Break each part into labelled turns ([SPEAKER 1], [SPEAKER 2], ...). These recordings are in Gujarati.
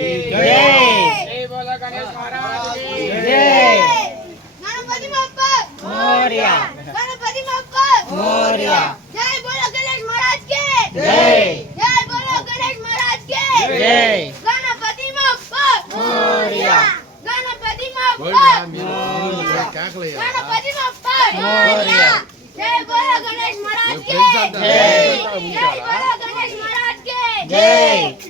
[SPEAKER 1] जय गणपति
[SPEAKER 2] बाप्पा
[SPEAKER 3] मौर्य
[SPEAKER 2] गणपति बाप्पा मौर्य जय बोलो गणेश महाराज के जय जय बोलो गणेश महाराज के
[SPEAKER 3] जय
[SPEAKER 2] गणपति बाप्पा
[SPEAKER 3] मौर्य
[SPEAKER 2] गणपति
[SPEAKER 4] बाप्पा क्या
[SPEAKER 2] कह लिया गणपति बाप्पा
[SPEAKER 3] मौर्य
[SPEAKER 2] जय बोलो गणेश महाराज के
[SPEAKER 3] जय
[SPEAKER 2] जय बोलो गणेश महाराज के
[SPEAKER 3] जय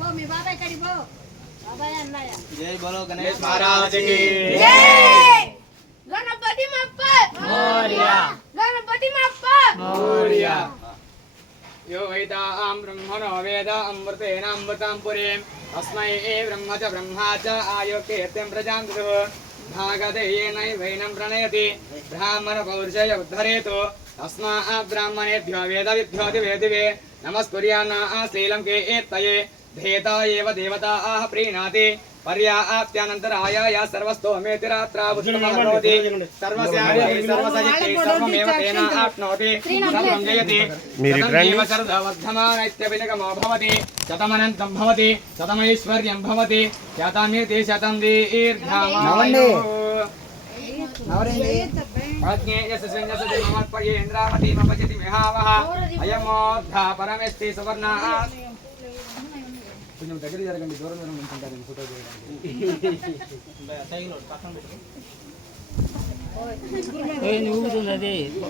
[SPEAKER 5] રાખો મી બાબા કરી બો
[SPEAKER 3] જય બોલો ગણેશ મહારાજ કી જય
[SPEAKER 2] ગણપતિ માપા
[SPEAKER 3] મોરિયા
[SPEAKER 2] ગણપતિ માપા
[SPEAKER 3] મોરિયા
[SPEAKER 6] યો વૈદાહમ બ્રહ્મણ વેદા અમૃતેનામ વતામ પુરે અસ્મૈ એ બ્રહ્મચ બ્રહ્માચ આયોકેત્યં પ્રજાં કૃ ભાગદેયનૈ વૈનમ પ્રણયતિ બ્રાહ્મણ પૌરુષય ઉદ્ધરેતો અસ્મા બ્રાહ્મણેભ્યો વેદવિભ્યો દિવે દિવે નમસ્કુર્યાના આ શૈલંકે એતયે ભેદા એવ દેવતા આહ પ્રીણાતે પર્યા આપ્યાનંતર આયા યા સર્વસ્તો મેતિ રાત્રા ભૂતમહોતે સર્વસ્યાય સર્વસજિતે સર્વમેવ તેન આપ્નોતે સર્વમ જયતે મેરી ફ્રેન્ડ એવ સર્વધમાન ઇત્યવિનગમ ભવતે શતમનંતમ ભવતે શતમૈશ્વર્યમ ભવતે જાતામે તે શતમ દીર્ઘામ પરમેશ્રી સુવર્ણ
[SPEAKER 7] కొంచెం దగ్గర జరగండి దూరం దూరం ఉంటుంటారు నేను
[SPEAKER 8] ఫోటో చేయడానికి